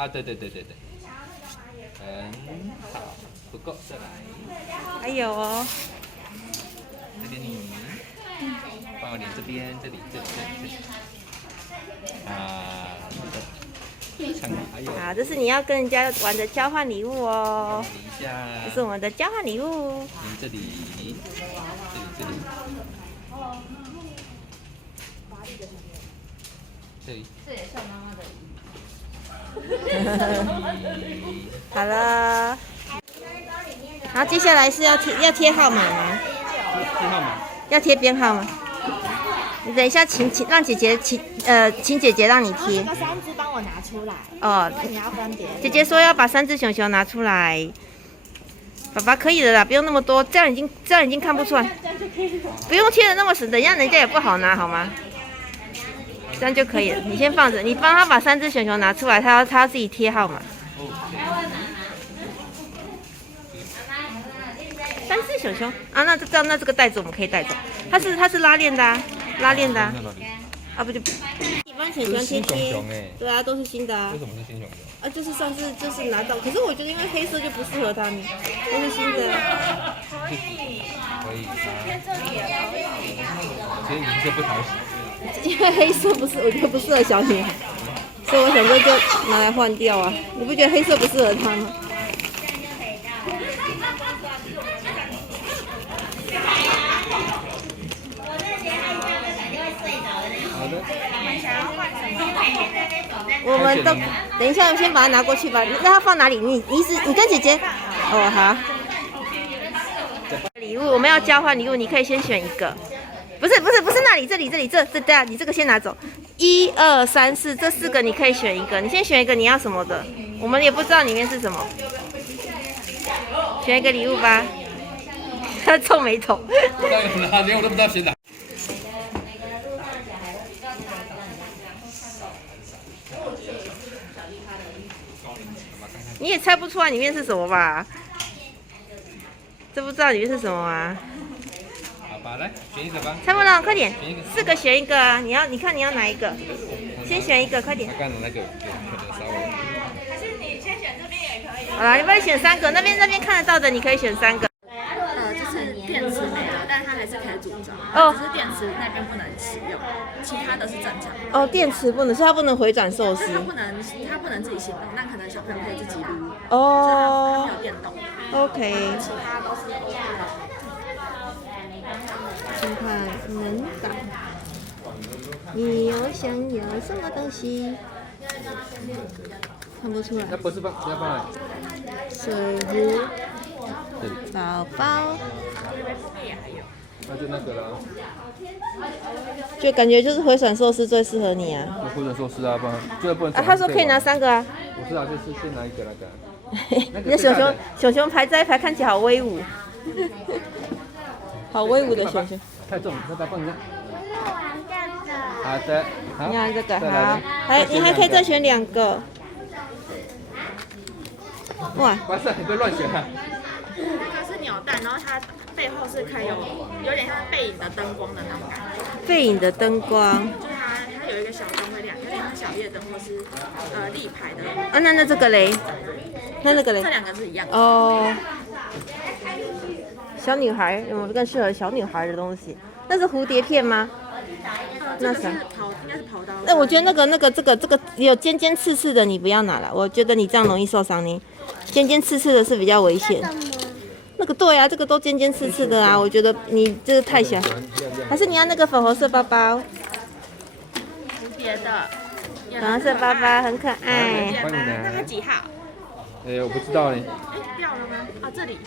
啊，对，很好，不够，再来。还有哦，这边你，帮我连这边，这里。啊，非常好，还有。好，这是你要跟人家玩的交换礼物哦。连一下。这是我们的交换礼物。连这里。这里。这也算妈妈的好了，然后接下来是要贴号码吗？贴号码。要贴编号吗？你等一下，请让姐姐请姐姐让你贴。那3只帮我拿出来。哦，那你要分别。姐姐说要把3只熊熊拿出来。爸爸可以的啦，不用那么多，这样已经看不出来。不用贴的那么死，等一下人家也不好拿，好吗？这样就可以了。你先放着，你帮他把3只熊熊拿出来，他要自己贴号码。3只熊熊啊，那这个袋子我们可以带走。它是拉链的啊，啊不就一般熊熊贴，对啊，都是新的啊。为什么是新熊熊？啊，就是上次就是拿到，可是我觉得因为黑色就不适合他们，都是新的。可以。所以颜色不讨喜。因为黑色我觉得不适合小女孩，所以我想说就拿来换掉啊。你不觉得黑色不适合她吗？好的。我们都等一下，先把它拿过去吧。让它放哪里？你跟姐姐。哦好。礼物我们要交换礼物，你可以先选一个。不是那里，这里，对啊，你这个先拿走。1、2、3、4，这4个你可以选一个，你先选一个你要什么的，我们也不知道里面是什么。选一个礼物吧。他皱眉头。连我都不知道选哪。你也猜不出来里面是什么吧？这不知道里面是什么啊？好吧，来选一个吧。猜不到，快点，4个选一个啊！你看你要哪一个？先选一个，快点。刚才那个选的稍微。还是你先选这边也可以。好啦，你不然选3个，那边看得到的你可以选3个。就是电池没了，但它还是可以组装。哦，只是电池那边不能使用，其他的是正常。哦，电池不能，所以它不能回转寿司。它不能自己行动，那可能小朋友可以自己撸。哦。它没有电动。OK。其他都是。请看门档。你有想要什么东西？看不出来。那不是放，要放哪里？水壶。宝宝。那就那个了。就感觉就是回转寿司最适合你啊。回转寿司啊，不然这不能。啊，他说可以拿3个啊。我知道，就是先拿一个那个。你的熊熊排在一排，看起来好威武。好威武的熊熊。太重，要不要放一下？好的，好。你看这个好，你还可以再选2个。哇！不是，你别乱选啊。那个是扭蛋，然后它背后是可以有点像背影的灯光的那种感觉。背影的灯光。就是它有一个小灯会亮，有点像小夜灯或是立牌的。啊，那这个嘞？那个嘞？这2个是一样的。哦。小女孩有没有更适合小女孩的东西？那是蝴蝶片吗？那是应该是刨刀。那我觉得这个有尖尖刺刺的，你不要拿了，我觉得你这样容易受伤呢。尖尖刺刺的是比较危险。那个对啊，这个都尖尖刺刺的啊，我觉得你这个太小。还是你要那个粉红色包包？蝴蝶的。粉红色包包很可爱。那它几号？我不知道嘞。掉了吗？啊，这里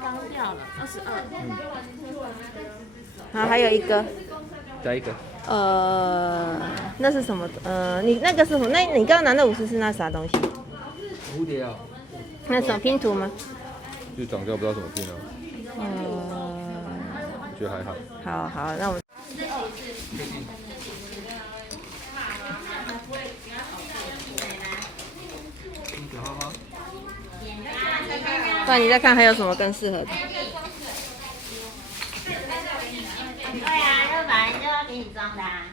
刚掉了22。好，还有一个。加一个。那是什么？你那个是什么？那你刚刚拿那50是那啥东西？蝴蝶啊。那什么拼图吗？就长掉不知道怎么拼啊。我觉得还好。好，那我们。不然你再看还有什么更适合的？对啊，这本来就要给你装的啊。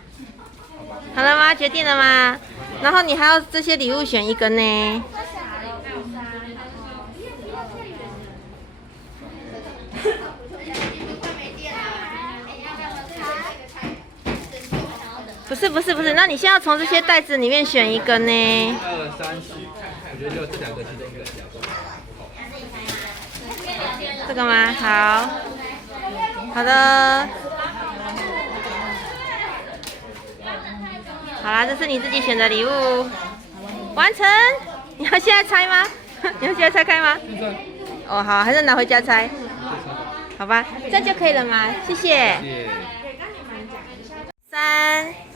好了吗？决定了吗？然后你还要这些礼物选一个呢。不是，那你现在要从这些袋子里面选一个呢。2、3、4，我觉得就这2个其中一个。这个吗？好，好的。好啦，这是你自己选的礼物，完成。你要现在拆吗？你要现在拆开吗？哦，好，还是拿回家拆。好吧，这样就可以了吗？谢谢。3。